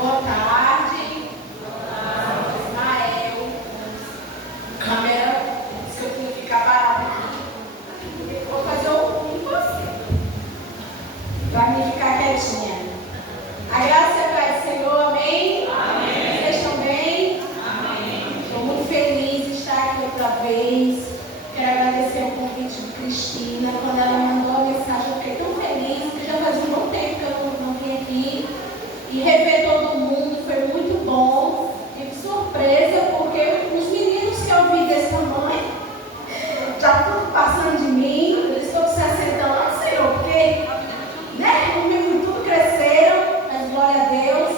Boa tarde. Ismael. Câmera. Se eu tinha que ficar parada aqui, eu vou fazer o cu em você. Para mim ficar quietinha. A graça e a paz do Senhor, amém? Amém. Vocês estão bem? Amém. Estou muito feliz de estar aqui outra vez. Quero agradecer o convite de Cristina. Quando ela me mandou a mensagem, eu fiquei tão feliz, porque já fazia um bom tempo que eu não vim aqui. E rever todo mundo foi muito bom. Tive surpresa, porque os meninos que eu vi desse tamanho já estão passando de mim. Eu estou com 60 anos, Senhor, porque comigo tudo cresceram, mas glória a Deus.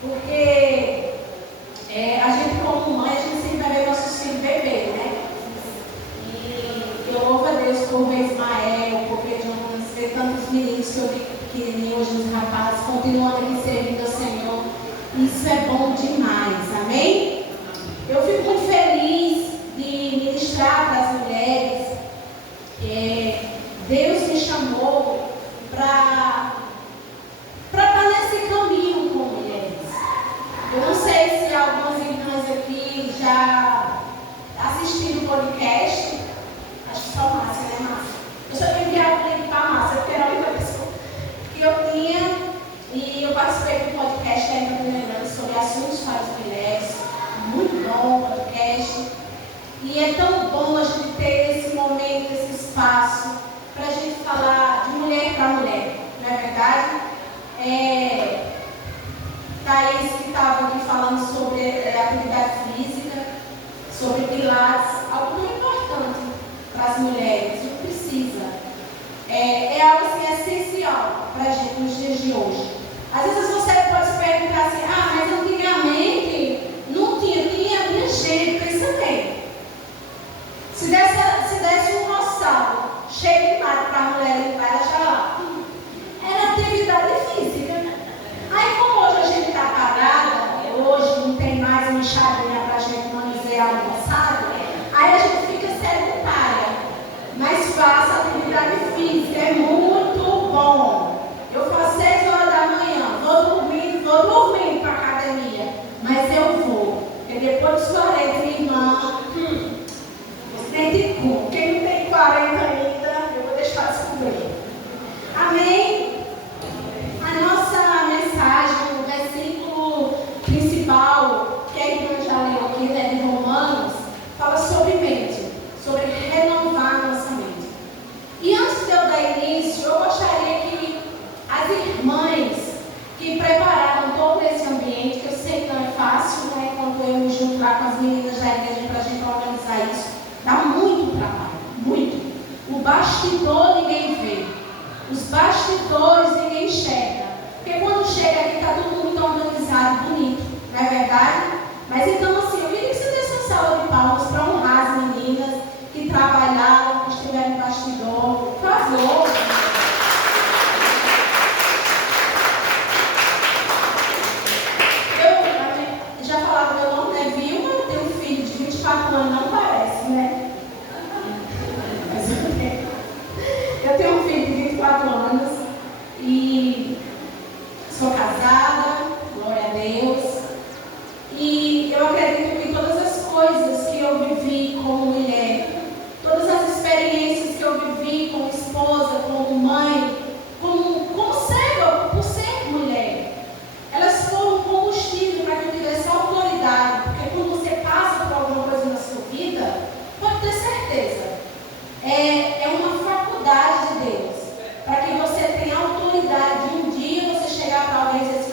Porque a gente, como mãe, a gente sempre vai ver nossos filhos beber, né? E eu louvo a Deus por ver Ismael, por ver Jonas, ver tantos meninos que eu vi pequenininhos, hoje os rapazes, continuando aqui servindo ao Senhor. Isso é bom demais, amém? Eu fico muito feliz de ministrar para as mulheres. Deus me chamou para estar nesse caminho com mulheres. Eu não sei se algumas irmãs aqui já assistiram o podcast. Acho que só Márcia, né, Márcia? Eu só vim enviar o link para a Márcia, porque era a única pessoa que eu tinha. E eu participei do podcast, ainda me lembrando, sobre assuntos para as mulheres. Muito bom o podcast. E é tão bom a gente ter esse momento, esse espaço, para a gente falar de mulher para mulher. Não é verdade? Thaís, que estava aqui falando sobre atividade física, sobre pilates, algo tão importante para as mulheres, o que precisa. É algo assim essencial para a gente nos dias de hoje. Às vezes você pode se perguntar assim, mas antigamente não tinha gente, pensa bem. Se desse um roçado cheio de mato para a mulher limpar, ela já lá. Era atividade física. Aí como hoje a gente está parada, hoje não tem mais uma enxadinha para a gente manusear no roçado, aí a gente fica sedentária. Mas faça atividade física, é muito bom. Eu faço 6 horas da manhã, vou dormindo para a academia, mas eu vou. Porque depois dos 40, minha irmã, você tem de cu. Quem não tem 40 ainda, eu vou deixar descobrir. Amém? A nossa mensagem, o versículo principal, que a irmã já leu aqui, né, de Romanos, fala sobre mente, sobre renovar a nossa mente. E antes de eu dar início, eu gostaria que as irmãs que prepararam todo esse ambiente, que eu sei que não é fácil, né, quando eu me junto lá com as meninas da igreja para a gente organizar isso, dá muito trabalho, muito. O bastidor ninguém vê, os bastidores ninguém enxerga, porque quando chega aqui está tudo muito organizado, bonito, não é verdade? Mas então assim, eu queria que você desse uma salva de palmas para honrar as meninas que trabalharam, que estiveram no bastidor, por favor. Já falaram meu nome, né? Vilma, eu tenho um filho de 24 anos, não parece, né? Mas eu tenho um filho de 24 anos e sou casada, glória a Deus. E eu acredito que todas as coisas que eu vivi como mulher, todas as experiências que eu vivi como esposa, como mãe, como serva, por ser mulher, elas foram combustível para que eu tivesse autoridade, porque quando você passa por alguma coisa na sua vida, pode ter certeza, é uma faculdade de Deus, para que você tenha autoridade de um dia você chegar para alguém e dizer assim,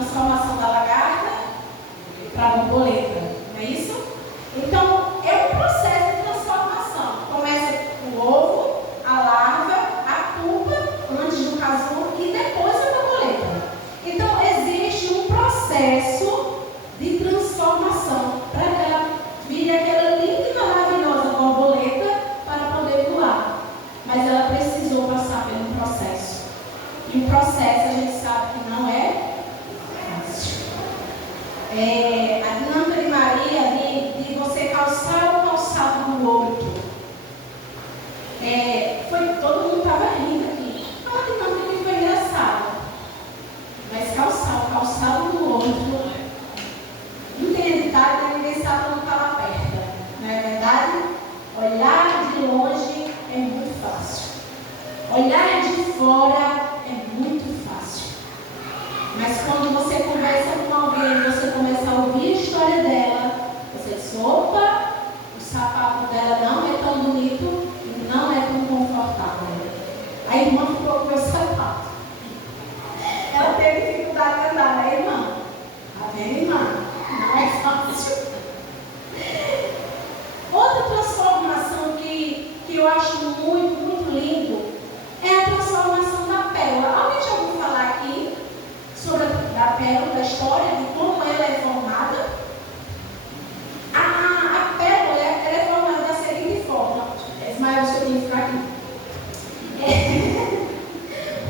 transformação da lagarta para a borboleta, não é isso? Então, é um processo de transformação. Começa com o ovo, a larva, a pupa, antes do casulo e depois a borboleta. Então, existe um processo de transformação para que ela vire aquela linda e maravilhosa borboleta para poder voar. Mas ela precisou passar pelo processo. E o processo a gente sabe que não é fácil. A dinâmica de Maria, de você calçar o calçado do outro. Todo mundo estava rindo aqui. É uma dinâmica que foi engraçada. Mas calçar o calçado do outro, não tem ditado, ninguém sabe quando está lá perto. Não é verdade? Olhar de longe é muito fácil. Olhar de fora é muito fácil. Mas quando você conversa com alguém, você começa a ouvir a história dela, você diz, opa, o sapato dela não é tão bonito e não é tão confortável. A irmã ficou com o meu sapato. Ela teve dificuldade de andar, né, irmã? Tá vendo, irmã? Não é fácil. Outra transformação que eu acho muito, muito lindo é a transformação da pérola. Alguém já ouviu falar aqui sobre a pérola, da história, de como ela é formada? A pérola ela é formada da seguinte forma. Ismael, você tem que ficar aqui.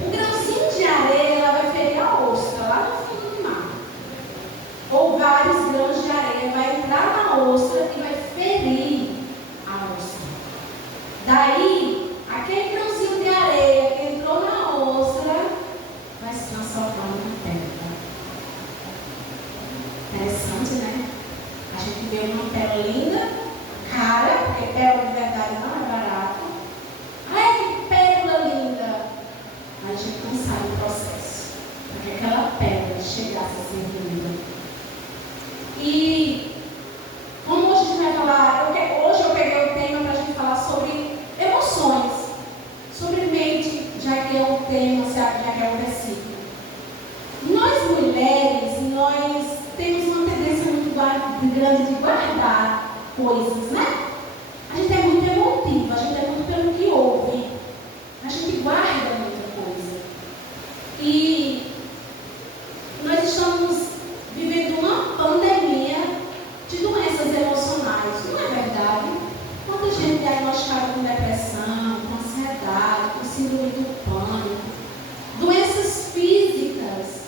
Um grãozinho de areia, ela vai ferir a ostra lá no fundo do mar. Ou vários grãos de areia vai entrar na ostra e vai ferir a ostra. Daí, aquele grãozinho de areia que entrou na ostra vai se transformando em pérola. Interessante, né? A gente vê uma pérola linda, cara, porque pérola de verdade não é barato. Ai, que pérola linda! Mas a gente não sabe o processo para que aquela pérola chegasse a ser linda. E como hoje a gente vai falar, hoje eu peguei o tema para a gente falar sobre emoções, sobre mente, já que é o tema, já que é o versículo. Nós mulheres, nós temos uma tendência muito grande de guardar coisas, né? A gente é muito emotiva, a gente é muito pelo que ouve. A gente guarda muita coisa. E nós estamos vivendo uma pandemia de doenças emocionais. Não é verdade? Quanta gente diagnosticada com depressão, com ansiedade, com síndrome do pânico. Doenças físicas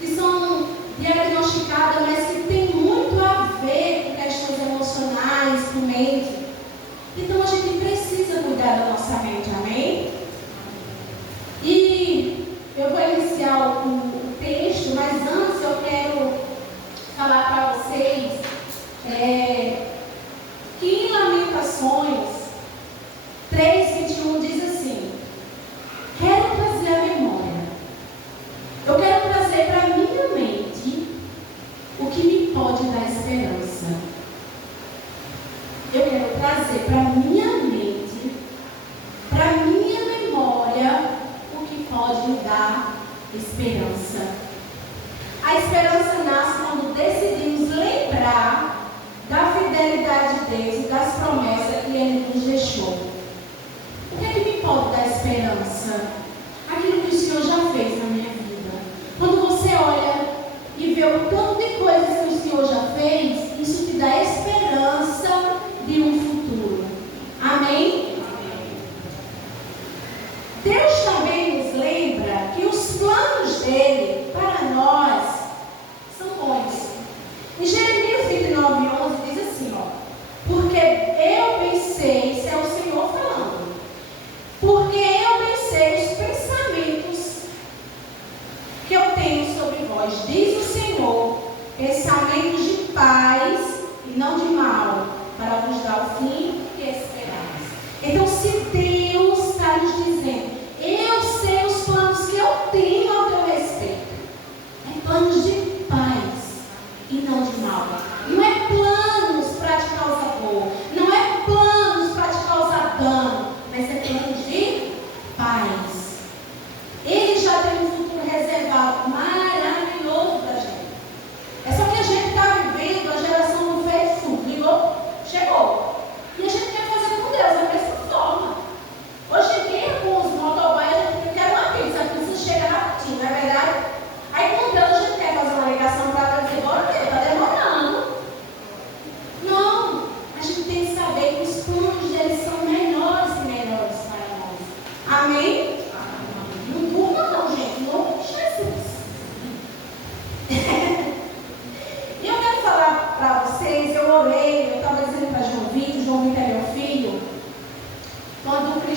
que são diagnosticadas, mas que tem muito a ver com questões emocionais, com mente. Então a gente precisa cuidar da nossa mente, amém? E eu vou iniciar o texto, mas antes eu quero falar para vocês que em Lamentações 3:21 diz assim: quero trazer a memória, eu quero trazer para a minha mente o que me pode dar esperança. Eu quero trazer para a minha mente, para a minha memória, o que pode me dar esperança. A esperança nasce quando decidimos lembrar da fidelidade de Deus e das promessas que Ele nos deixou. O que é que me pode dar esperança? Aquilo que o Senhor já fez na minha vida. Quando você olha e vê o tanto de coisas que o Senhor já fez, isso te dá esperança de um futuro. Amém? Deus também nos lembra que os planos dele para nós são bons. Em Jeremias 29:11 diz assim, porque eu pensei, isso é o Senhor falando, porque eu pensei os pensamentos que eu tenho sobre vós, diz o Senhor, pensamentos de paz e não de mal, para vos dar o fim que esperais. Então, se Deus está nos dizendo, eu sei os planos que eu tenho ao teu respeito, é planos de paz e não de mal. Não é planos para te causar dor, não é planos para te causar dano, mas é planos de paz. Ele já tem um futuro reservado maravilhoso para a gente.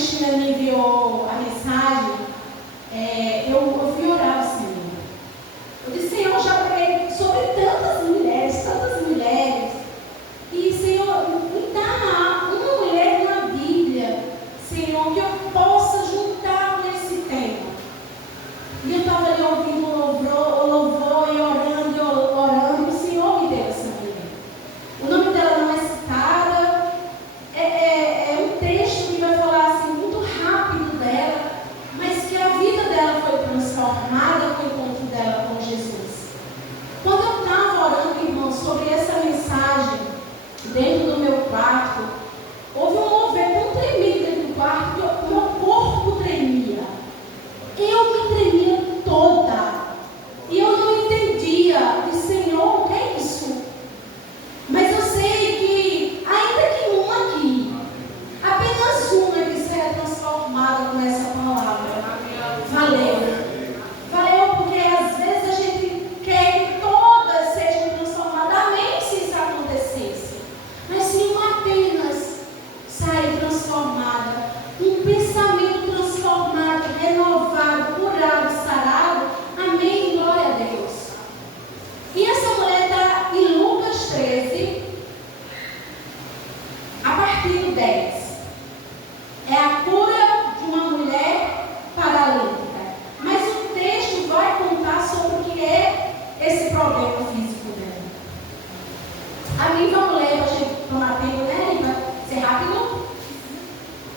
Cristina me enviou a mensagem, eu fui orar ao Senhor. Eu disse, Senhor, eu já preguei sobre tantas mulheres. E, Senhor, me dá uma mulher na Bíblia, Senhor, que eu possa juntar nesse tema. E eu estava ali ouvindo o louvor e orando, e o Senhor me deu essa mulher. O nome dela não é citada, é um texto que vai falar assim, muito rápido dela, mas que a vida dela foi transformada com o encontro dela com Jesus. Quando eu estava orando, irmão, sobre essa mensagem, dentro do meu quarto, houve um mover tão tremido dentro do quarto que o meu corpo tremia. Eu me tremia toda. E eu não entendia. E Senhor, o que é isso? Mas eu sei que, ainda que uma aqui, apenas uma que será transformada com essa palavra. Valeu. Valeu, porque às vezes a gente quer que todas sejam transformadas. Amém, se isso acontecesse. Mas se uma apenas sair transformada, um pensamento transformado, renovado, curado, sarado, amém, glória a Deus. E essa mulher está em Lucas 13, a partir do 10. É a cura de uma mulher paralítica. Mas o texto vai contar sobre o que é esse problema físico dela. Amém, vamos ler para a gente tomar tempo, né? Para ser rápido.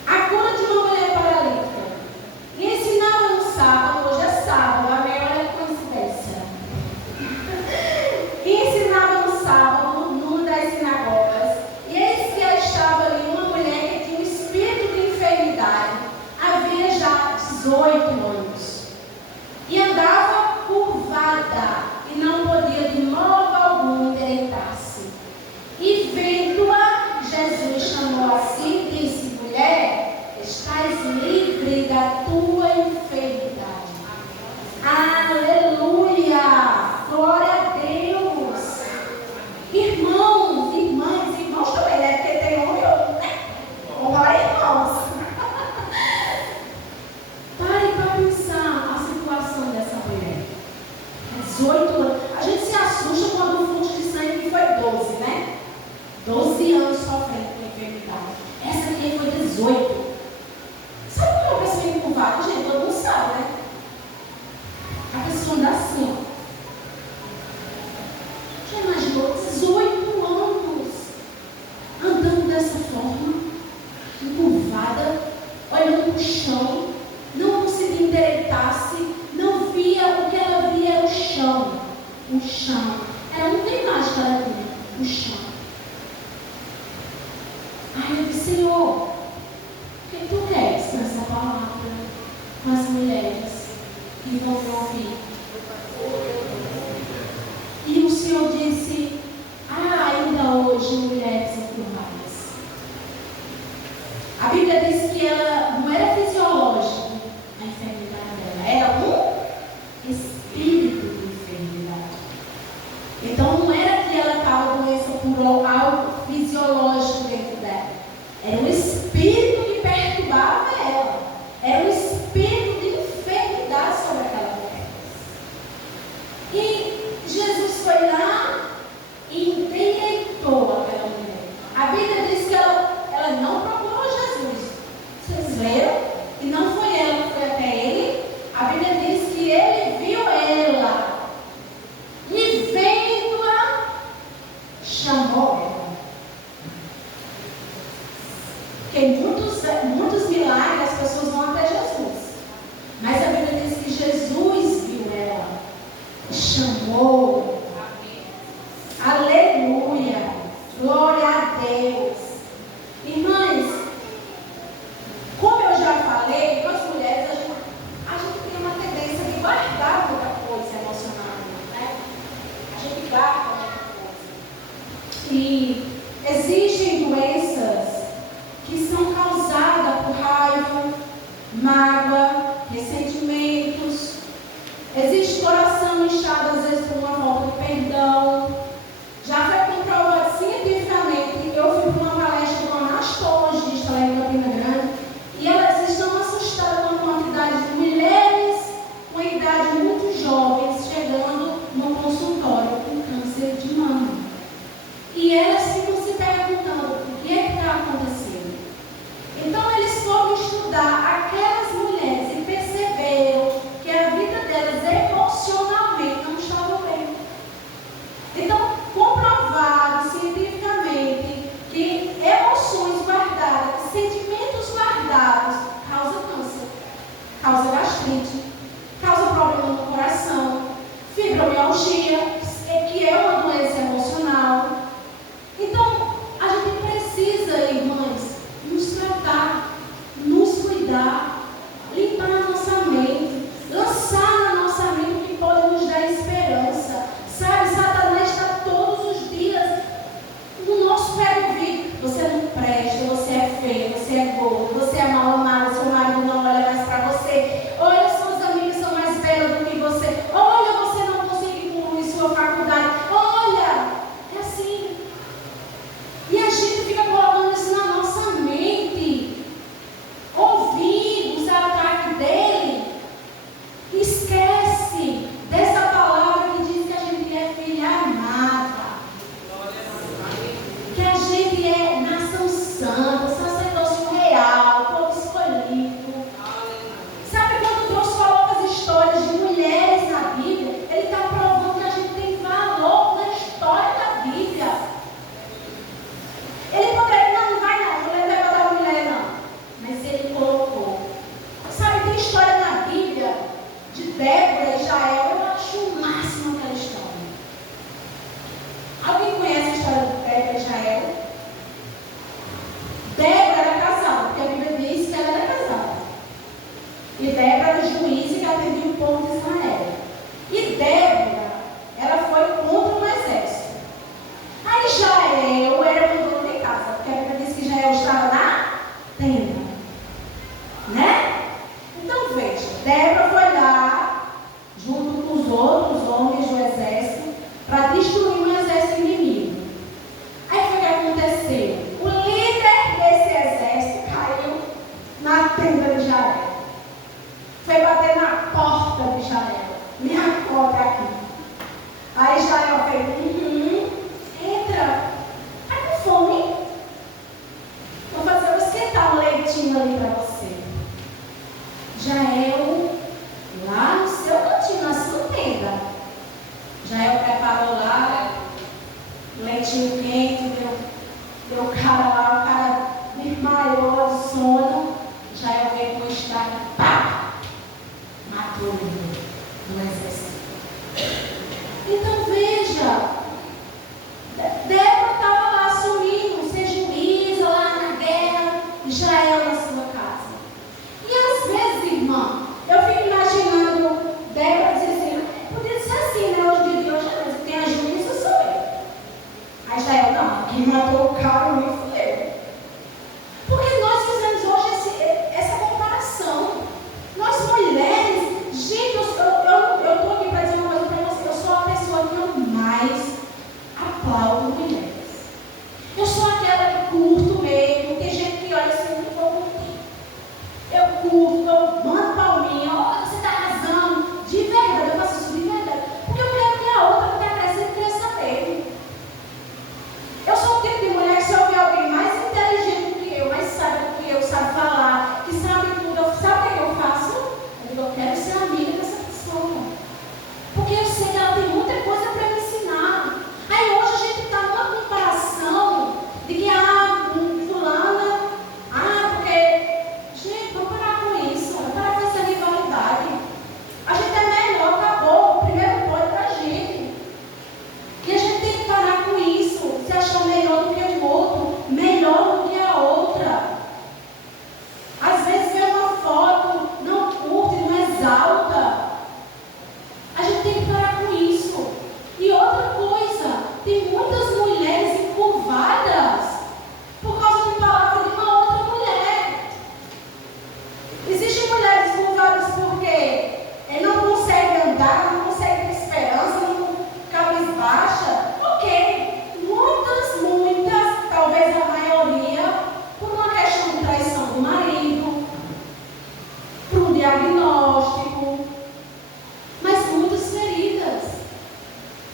A cura de uma mulher paralítica. E ensinava no sábado, hoje é sábado, amém? Olha que coincidência. E ensinava no sábado, numa das sinagogas. E eis que estava ali uma mulher que tinha um espírito de enfermidade. Havia já 18 anos. E andava curvada e não podia de modo algum endireitar-se. E vendo-a, Jesus chamou a si e disse, mulher, estás livre da tua enfermidade. Aleluia! Glória a Deus! Irmãos, irmãs também, né? Porque tem homem e outro, né? Glória, irmãos! Pare para pensar a situação dessa mulher. 18 anos. A gente se assusta quando o fluxo de sangue foi 12, né? 12 anos sofrendo com enfermidade. Essa aqui foi 18. Sabe como é uma pessoa encurvada? Gente, todo mundo sabe, né? A pessoa anda assim, ó. Já imaginou 18 anos andando dessa forma, encurvada, olhando para o chão, não conseguia endireitar-se, não via o que ela via, era o chão. O chão. Ela não tem mais que ela via, o chão. Ai, eu disse, Senhor, o que tu queres com essa palavra com as mulheres que vão me ouvir? E o Senhor disse, ainda hoje mulheres encurvadas. A Bíblia diz que ela não era fisiológica, a enfermidade dela, era um espírito de enfermidade. Então não era que ela estava doença por algo fisiológico dentro dela. Era um espírito que perturbava ela. Era um espírito de enfermidade sobre aquela mulher. E Jesus foi lá e endireitou aquela mulher. A Bíblia diz que ela não procurou Jesus. Vocês leram? E não foi ela que foi até ele. A Bíblia diz que ele viu ela. E vendo-a, chamou ela. Porque muitos milagres as pessoas vão até Jesus. Mas a Bíblia diz que Jesus viu ela. Chamou. Aleluia. Glória a Deus. Irmãs, como eu já falei, nós mulheres, a gente tem uma tendência de guardar muita coisa emocionalmente, né? A gente guarda muita coisa. E existem doenças que são causadas por raiva, mágoa, ressentimentos. Existe coração inchado, às vezes, por uma falta de perdão. Já foi comprovado cientificamente. Eu fui para uma palestra de uma mastologista lá em Campina Grande, e ela disse Aí Israel fez, entra. Tá com fome? Vou esquentar um leitinho ali para você. Jael, lá no seu cantinho, na sua tenda. Jael preparou lá, leitinho quente, deu o cara lá, o cara desmaiou de sono. Jael veio com o estaca, pá! Matou ele no exército. Então veja, Débora estava lá assumindo, ser juíza lá na guerra, Israel na sua casa. E às vezes, irmã, eu fico imaginando Débora dizer assim, podia ser assim, né? Hoje em dia, hoje tem a juíza, sou eu. Aí Israel, não, quem matou o cara não fui eu. Porque nós fizemos hoje essa comparação. Nós mulheres, gente, eu estou aqui para dizer uma coisa para você, eu sou a pessoa que eu mais aplaudo mulheres. Eu sou aquela que curto mesmo, tem gente que olha assim, não vou curtir. Eu curto, eu mando palminha, olha, você está arrasando, de verdade, eu faço isso de verdade. Porque eu quero que a outra que está crescendo cresça dele. Eu sou o tipo de mulher que se eu ouvir alguém mais inteligente do que eu, mais sábio do que eu, sabe falar, que sabe tudo, sabe o que eu faço? Eu digo, eu quero ser amiga dessa pessoa. Porque eu sei que ela tem muita coisa para me ensinar. Aí hoje a gente está numa comparação de que fulana, porque, gente, vamos parar com isso, vamos parar com essa rivalidade. A gente é melhor, acabou, o primeiro pódio da gente. E a gente tem que parar com isso, se achar melhor do que o outro, melhor do que a outra. Às vezes vê uma foto, não curte, não exalta. A gente tem que parar com isso. E outra coisa, tem muitas mulheres encurvadas por causa de palavra de uma outra mulher. Existem mulheres encurvadas porque não conseguem andar, não conseguem ter esperança, não cabisbaixa. Ok, muitas, talvez a maioria, por uma questão de traição do marido, por um diagnóstico, mas muitas feridas.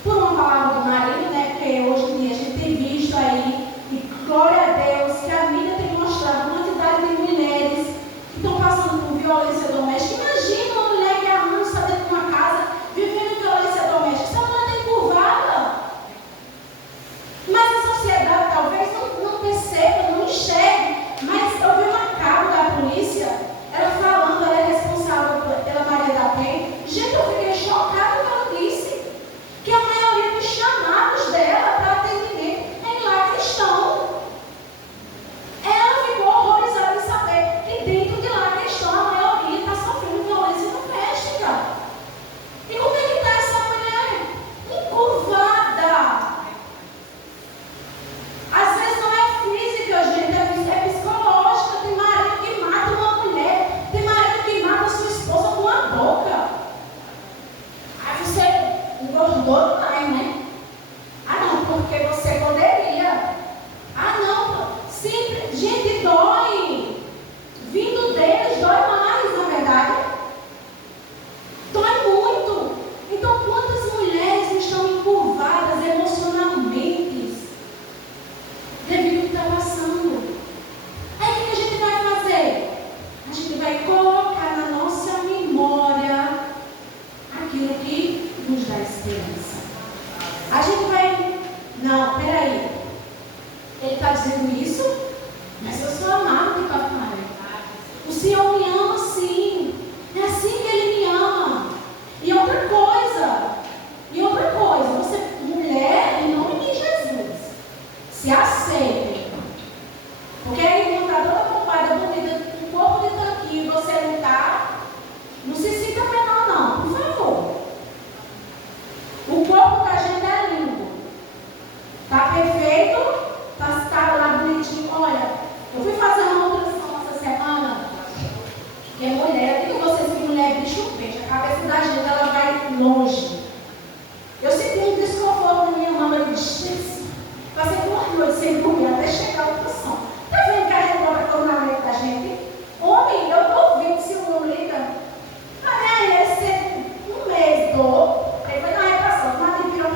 Por uma palavra do marido, né? Porque hoje em dia a gente tem visto aí, e glória a Deus, que a mídia tem mostrado uma quantidade de mulheres que estão passando por violência doméstica. Imagina uma mulher que há anos está dentro de uma casa vivendo violência doméstica. Essa mulher está encurvada. Mas a sociedade talvez não perceba, não enxergue. Mas eu vi uma cabo da polícia, ela falando, ela é responsável pela Maria da Penha. Gente, eu fiquei chocada quando ela disse que a maioria dos chamados dela para atendimento é em lar cristão. Ela ficou horrorizada em saber que dentro de lar cristão a maioria está sofrendo violência doméstica. E como é que está essa mulher? Encurvada. Às vezes não é física, gente, é psicológica. Tem marido que mata uma mulher, tem marido que mata a sua esposa com a boca. Aí você engordou demais, né? Ah, não, porque você poderia. Ah, não, sempre, gente, dói. Vindo deles, dói mais, na verdade. Dói muito. Então, quantas mulheres estão encurvadas emocionalmente devido ao que está passando? Aí o que a gente vai fazer? A gente vai colocar na nossa memória aquilo que nos dá esperança. A gente vai, não, peraí, ele está dizendo isso, mas eu sou amado de papai. O Senhor me ama sim, é assim que Ele me ama. E outra coisa, você, mulher, em nome de Jesus, se aceite. Porque aí não está toda pompada, bonita, com corpo de tanquinho, e você não está, não se sinta menor não, por favor. O corpo da gente é lindo, está perfeito, está lá bonitinho. Olha, eu fui fazer uma ultrassom essa semana, que é mulher, eu digo a vocês que mulher é bicho peixe, a cabeça da gente ela vai longe. Eu senti um desconforto na minha mama, eu disse, passei 2 noites sem dormir até chegar a ultrassom. Está vendo que a gente bota a na mente da gente? Homem, eu estou ouvindo se o não liga. Ah, né? Esse 1 mês, aí foi na retração, mas me virou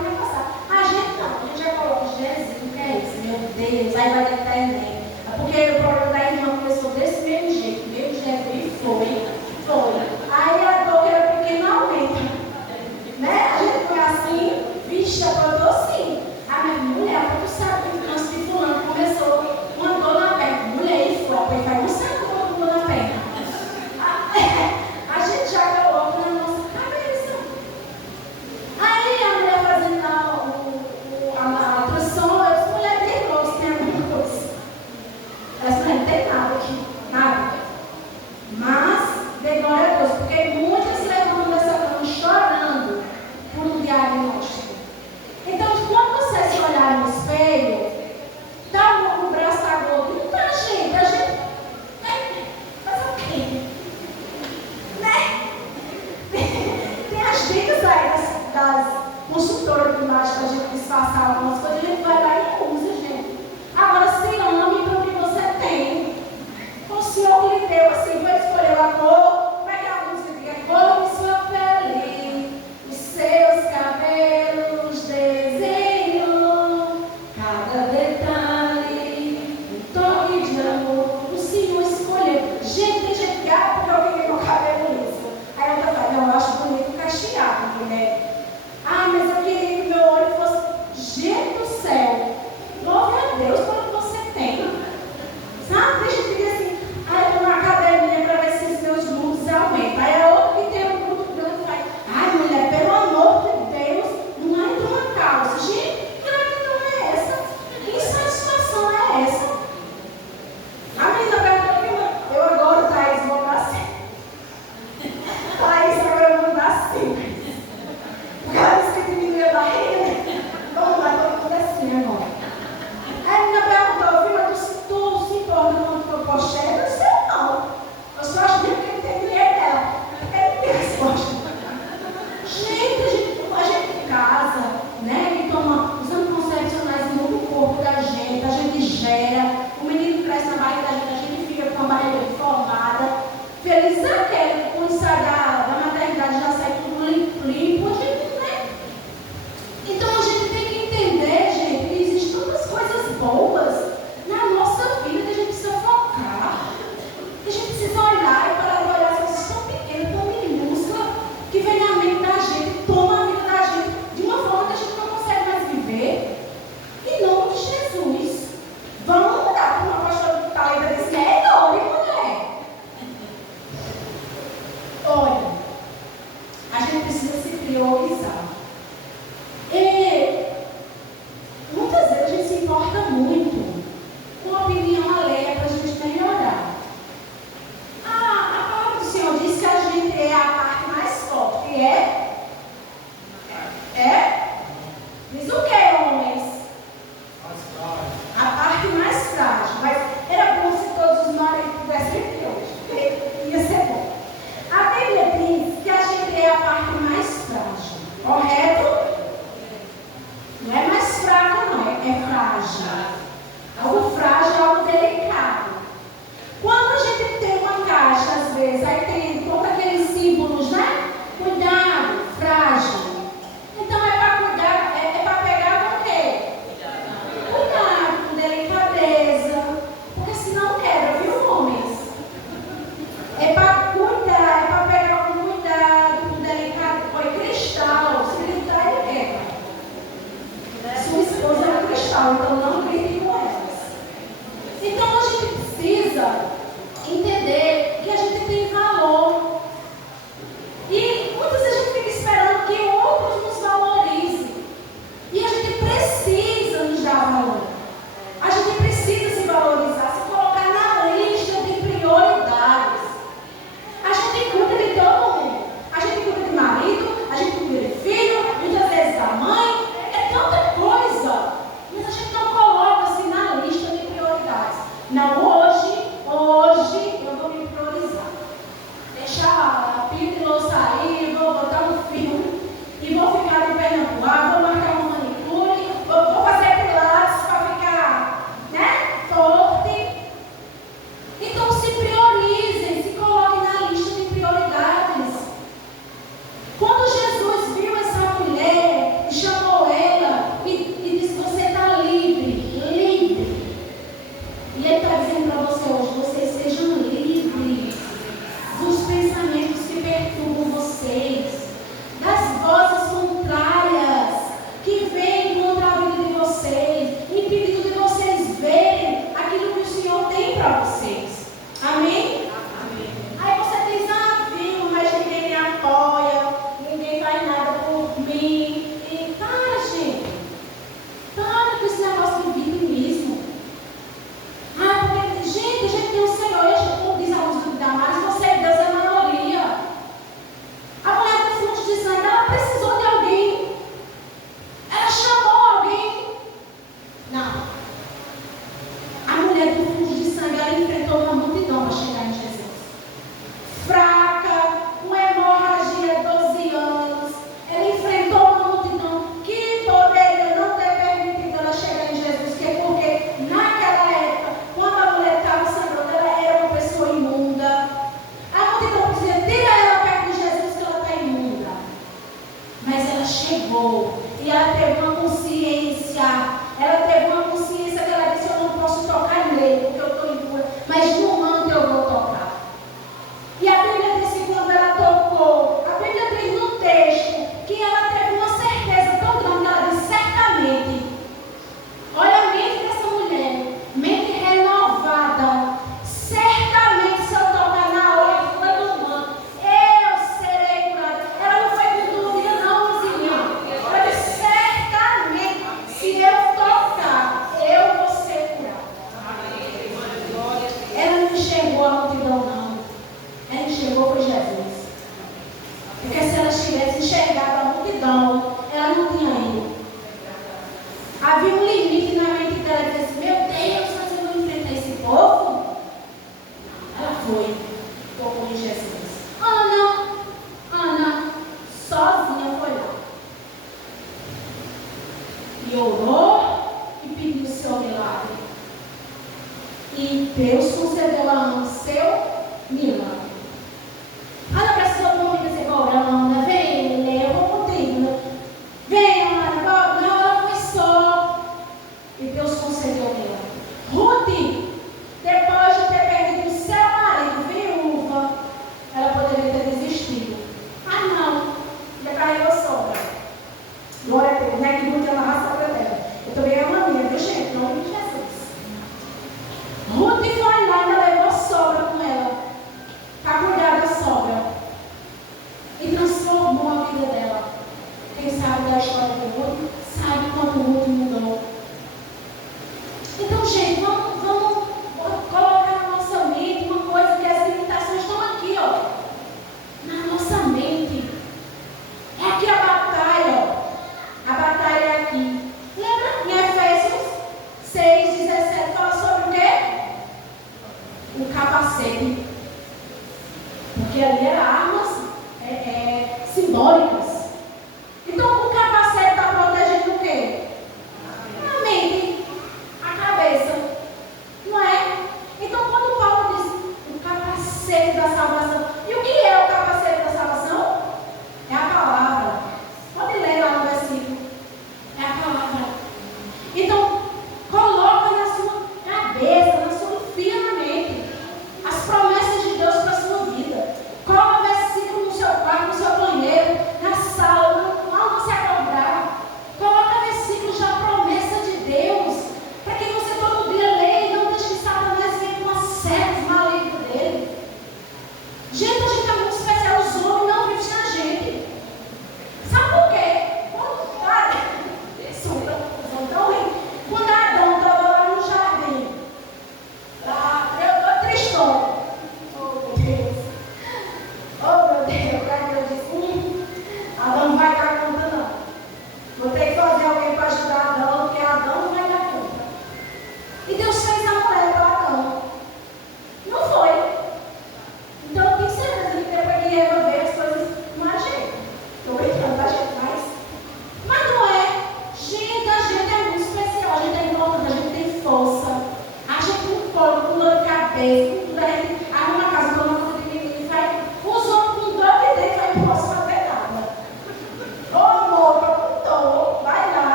mágica, a gente disfarçar algumas coisas, a gente vai lá e usa, gente. Agora, se ame para o que você tem. O Senhor lhe deu assim, vai escolher a cor. Como é que a música diz? Como sua pele, os seus cabelos, desenho, cada detalhe, um toque de amor. O Senhor escolheu. Gente, tem gente que porque eu queria meu cabelo liso. Aí eu falo, não, eu acho bonito cacheado, né? Ah, mas eu queria que meu olho fosse. Gente do céu, louve a Deus pelo que você tem. Sabe? Deixa eu dizer assim, eu estou na academia para ver se os meus glúteos aumentam. Aí é outro que tem um glúteo grande e faz, ai mulher, pelo amor de Deus, não é de uma calça. Gente, que não é essa? Que insatisfação é essa? A menina perguntou, eu agora, Thaís, vou dar assim. Thaís, agora eu vou dar assim. Porque ela disse que diminuiu a barriga. Vamos lá, todo mundo assim agora. Aí a menina perguntou, filha, tu se importa quando eu postei? Eu disse, não. Eu só acho que ele tem dinheiro dela. Ele tem resposta. Gente, a gente casa, né? E toma os anticoncepcionais muda o corpo da gente, a gente gera, o menino cresce na barriga da gente, a gente fica com a barriga formada. Feliz aquele que quando sai da maternidade já sai tudo limpo, a gente, né? Então a gente tem que entender, gente, que existem tantas coisas boas na nossa vida que a gente precisa focar. Que a gente precisa olhar e parar de olhar as coisas tão pequenas, tão minúsculas, que vem na mente da gente, toma a vida da gente de uma forma que a gente não consegue mais viver. Em nome de Jesus. Vamos mudar, como a pastora Thalita disse, que é enorme, mulher. Olha, a gente precisa se priorizar. E muitas vezes a gente se importa muito com a opinião alheia para a gente melhorar. A palavra do Senhor diz que a gente é a parte mais forte. E é? Diz o que, homens? A parte mais frágil. Mas era bom se todos os maridos pudessem vir hoje. Ia ser bom. A Bíblia diz que a gente é a parte mais frágil. Correto? Não é mais fraca, não. É frágil. Algo frágil é algo delicado. Quando a gente tem uma caixa, às vezes, aí tem todos aqueles símbolos, né? Cuidado, frágil. Então é para cuidar, é para pegar com o quê? Cuidado, com delicadeza. Porque senão quebra, viu, homens? É para cuidar, é para pegar com cuidado, com delicado. Foi cristal, se gritar ele quebra. Sua esposa é um cristal, então não grite com elas. Então a gente precisa entender que a gente tem valor. E muitas vezes a gente fica esperando que outros nos valorizem. E a gente precisa nos dar valor. A gente precisa se valorizar, se colocar na lista de prioridades. A gente cuida de todo mundo. A gente cuida de marido, a gente cuida de filho, muitas vezes da mãe. É tanta coisa. Mas a gente não coloca E ela teve uma consciência. Ela teve uma consciência que ela disse: eu não posso tocar nele, porque eu estou impura. Mas no manto eu vou tocar. E a Bíblia diz que quando ela tocou, a Bíblia diz no texto que ela teve uma certeza tão grande que ela disse: certamente. Olha a mente dessa mulher, mente renovada. Certamente, se eu tocar na hora que foi do manto, eu serei curada. Ela não foi com dúvida, não, Luzinha. Ela disse: certamente, se eu tocar, eu vou ser curada. Ela não enxergou a multidão, não. Ela enxergou foi Jesus. Porque se ela tivesse enxergado a multidão, ela não tinha ido. Havia um limite na mente dela. Ela disse: meu Deus, mas eu vou enfrentar esse povo? Ela foi, tocou em Jesus. Ana, sozinha foi lá. E orou e pediu o seu milagre. E Deus concedeu a Ana o seu milagre. Ana precisou de uma amiga dizer: bora, Ana, vem, eu vou contigo. Vem, Ana, bora. Não, ela foi só. E Deus concedeu o milagre. Ruth, depois de ter perdido o seu marido, viúva, ela poderia ter desistido. Ah, não, ainda carregou sogra. Glória a Deus, né? Que Ruth ama a sogra dela. Eu também amo a minha, viu, gente? Em nome de Jesus. Ruth foi lá e ainda levou a sogra com ela.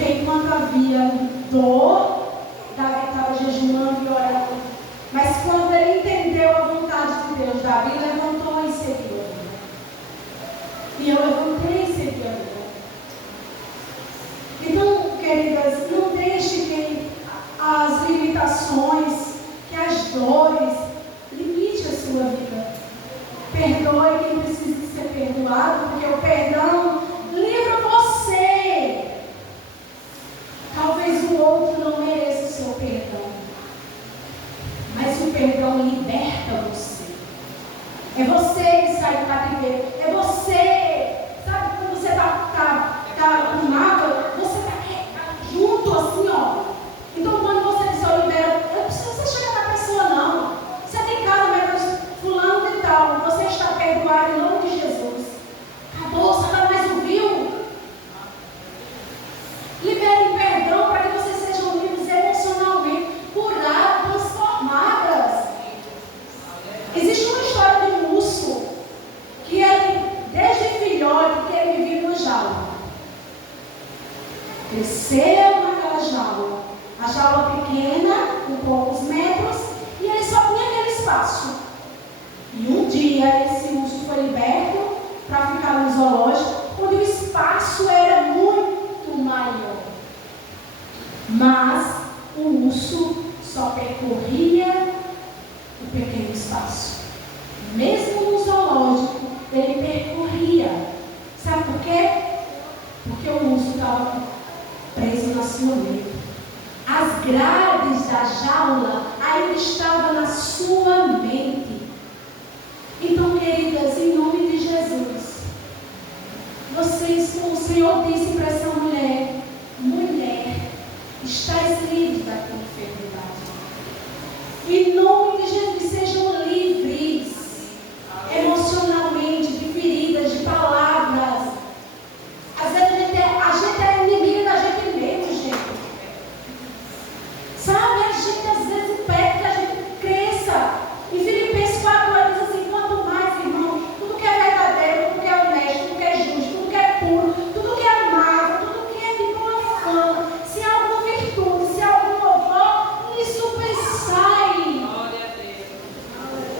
Porque enquanto havia dor, Davi estava jejuando e orando. Mas quando ele entendeu a vontade de Deus, Davi levantou e seguiu a vida. E eu levantei e segui a vida. Então, queridas, não deixe que as limitações, que as dores limite a sua vida. Perdoe quem precisa ser perdoado, porque o perdão livra você. Talvez o outro não mereça o seu perdão, mas o perdão liberta você. É você que sai do cativeiro. É você. Sabe quando você tá com mágoa, você está junto assim, ó. Então quando você diz, ó, libera, eu não preciso você chegar na pessoa, não. Você tem casa, mas fulano de tal, você está perdoado em nome de Jesus. Acabou, Satanás ouviu. Liberem perdão para que vocês sejam livres emocionalmente, curados, transformadas. Existe uma história de um urso que ele, desde filhote, que ele vivia no jaula. Cresceu naquela jaula. A jaula pequena, com poucos metros, e ele só tinha aquele espaço. E um dia esse urso foi liberto para ficar no zoológico, onde o espaço era muito maior. Mas o urso só percorria o pequeno espaço. Mesmo no zoológico, ele percorria. Sabe por quê? Porque o urso estava preso na sua mente. As grades da jaula ainda estavam na sua mente. Então, queridas, em nome de Jesus, o Senhor disse para essa mulher: mulher, estás livre da tua enfermidade. Em nome de Jesus, sejam livres emocionalmente, de feridas, de palavras. Às vezes a gente é inimiga da gente mesmo, gente. Sabe, a gente às vezes pede que a gente cresça. Em Filipenses 4 diz assim: quanto mais, irmão, tudo que é verdadeiro, tudo que é honesto, tudo que é justo, tudo que é puro, tudo que é amável, tudo que é de boa fama, se há alguma virtude, se há algum louvor, nisso pensai.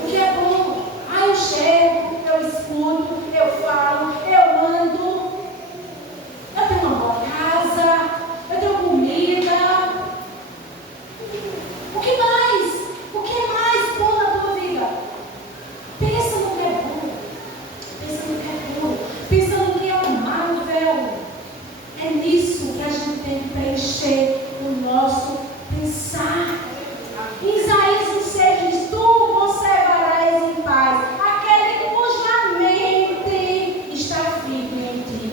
O que é bom? Eu chego, eu escuto, eu falo, eu ando, eu tenho uma boa casa, eu tenho comida. O que mais? O que é mais bom na tua vida? Pensa no que é bom. Pensa no que é bom. Pensa no que é amável. É nisso que a gente tem que preencher o nosso pensar. Em Isaías 6 diz: tu conservarás em paz aquele cuja mente está firme em ti,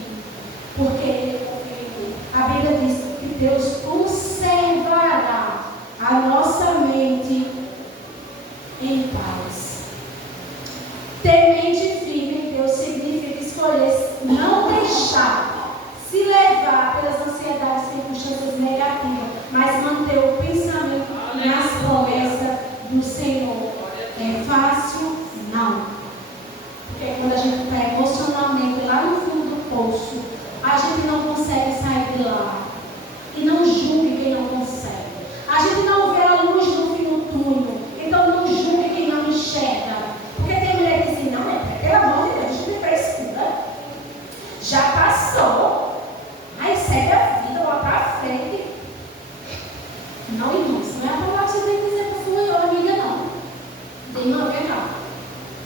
porque ele confia em ti. A Bíblia diz que Deus conservará a nossa mente em paz. Ter mente firme em Deus significa escolher não deixar se levar pelas ansiedades, circunstâncias negativas, mas manter o pensamento nas promessas do Senhor. É fácil? Não. Porque quando a gente está emocionalmente lá no fundo do poço, a gente não consegue sair de lá. E não julgue quem não consegue. A gente não vê a luz no fim do túnel. Então não julgue quem não enxerga. Porque tem mulher que diz assim: não, pelo amor de Deus, isso é frescura. Já passou. Aí segue a vida lá pra frente. Não, irmãos, não é a palavra que você tem que dizer para sua amiga, não. Tem não, vem cá.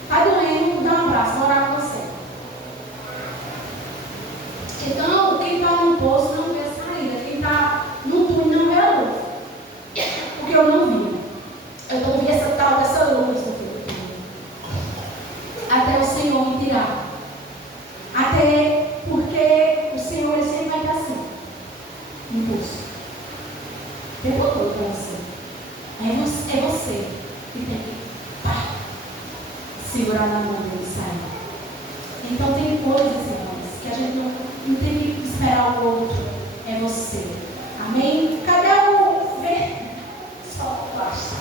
Tá doendo, dá um abraço, vou orar com você. Então, quem está no poço não vê saída. Quem está no túnel não vê a luz. Porque eu não vi. Eu não vi essa tal dessa luz no fim do túnel. Até o Senhor me tirar. Até porque o Senhor ele sempre vai estar assim. Impulso. Tempo todo para você. É você que tem que segurar na mão dele e sair. Então tem coisas, irmãos, que a gente não tem que esperar o outro. É você. Amém? Cadê o ver? Só basta.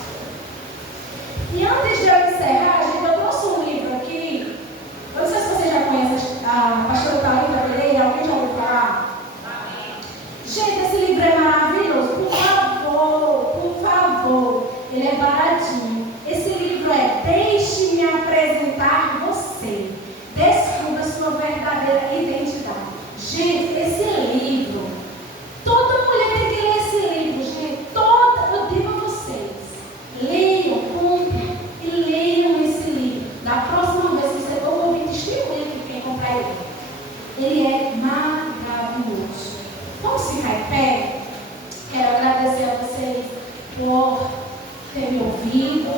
E antes de eu encerrar, gente, eu trouxe um livro aqui. Eu não sei se você já conhece a pastora Thalita Pereira. Alguém já ouviu falar? Amém. Gente, esse Ele é maravilhoso. Vamos ficar em pé? Quero agradecer a vocês por ter me ouvido,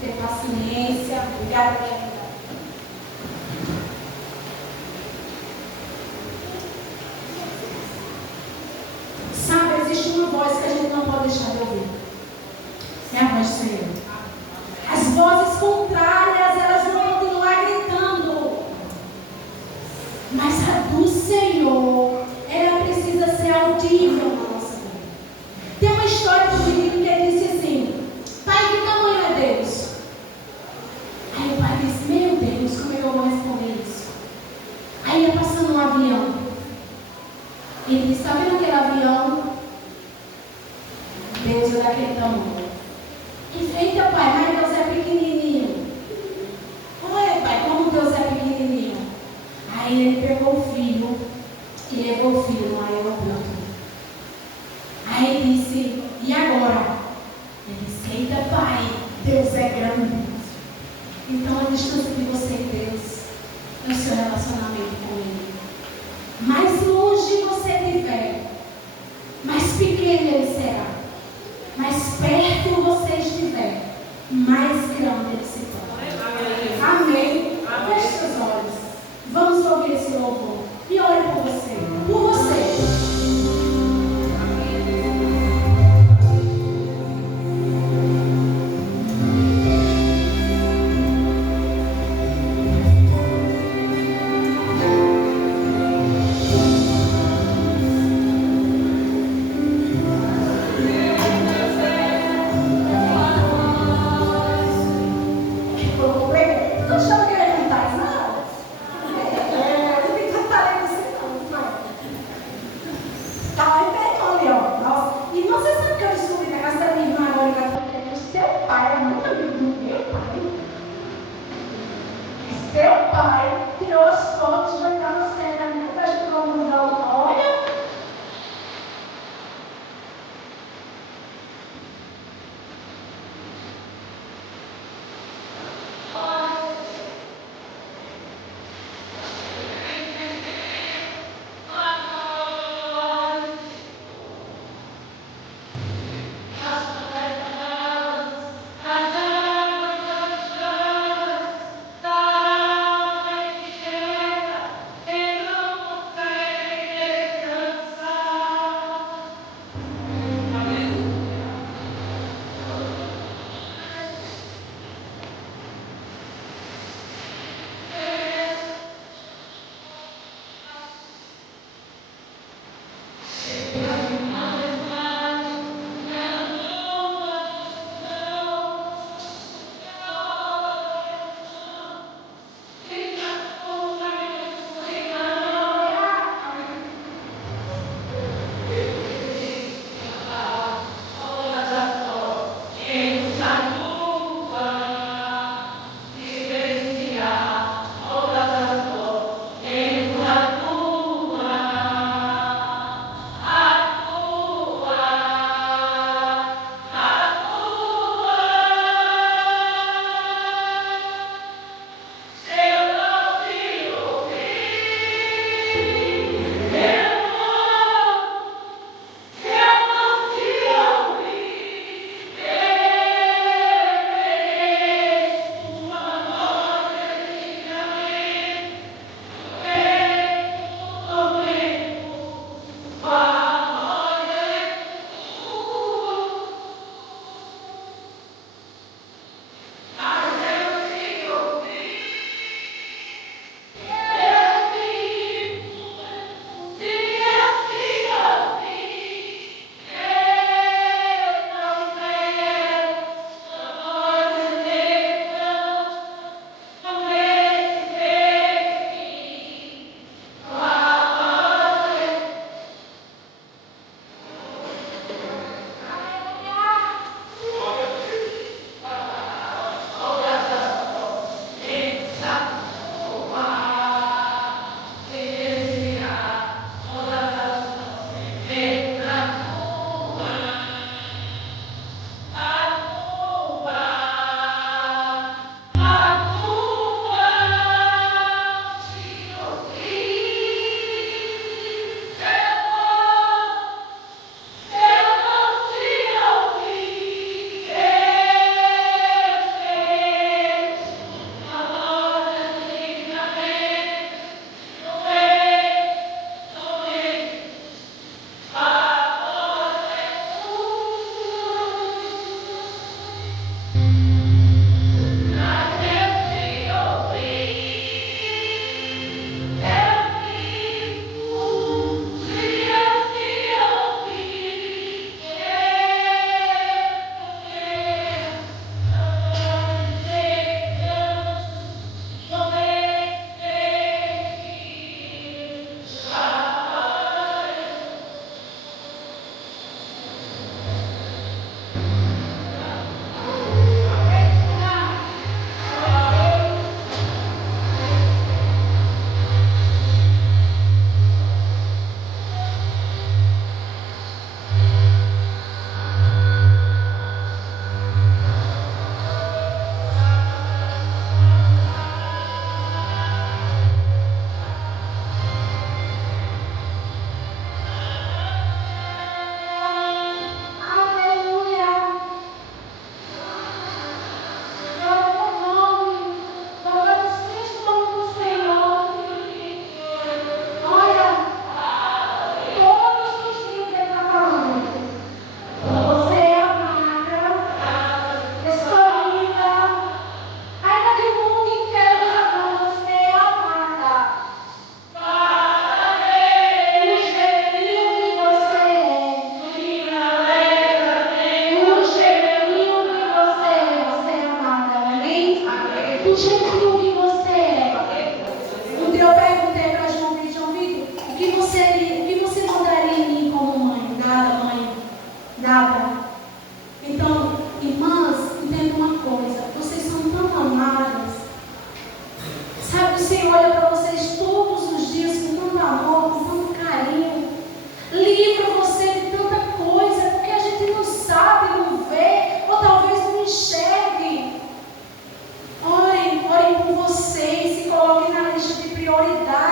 ter paciência. Obrigada, minha vida. Sabe, existe uma voz que a gente não pode deixar de ouvir. É a voz do Senhor. As vozes contrárias, elas vão continuar gritando. Mas a do Senhor, ela precisa ser audível na nossa vida. Tem uma história do menino que ele disse assim: pai, que tamanho é Deus? Aí o pai disse: meu Deus, como é que eu vou responder isso? Aí ia passando um avião. Ele disse: está vendo aquele avião? Deus é daquele tamanho. Eita, pai, mas Deus é pequenininho. Oi, pai, como Deus é pequenininho? Aí ele pegou o filho e levou o filho no aeroporto. Aí ele disse: e agora? Ele disse: eita, pai, Deus é grande. Então a distância de você e Deus é o seu relacionamento com Ele. Mais longe você estiver, mais pequeno Ele será. Mais perto você estiver, mais grande Ele se torna. Amém? Feche seus olhos. Vamos ouvir esse louvor. E ore por você. Por você. dia eu perguntei para João Vitor, o que você mandaria em mim como mãe? Nada, mãe. Nada. Então, irmãs, entenda uma coisa, vocês são tão amadas. Sabe, o Senhor olha para vocês todos os dias com tanto amor, com tanto carinho. Livra você de tanta coisa, porque a gente não sabe, não vê, ou talvez não enxergue. Orem por vocês, se coloquem na lista de prioridades.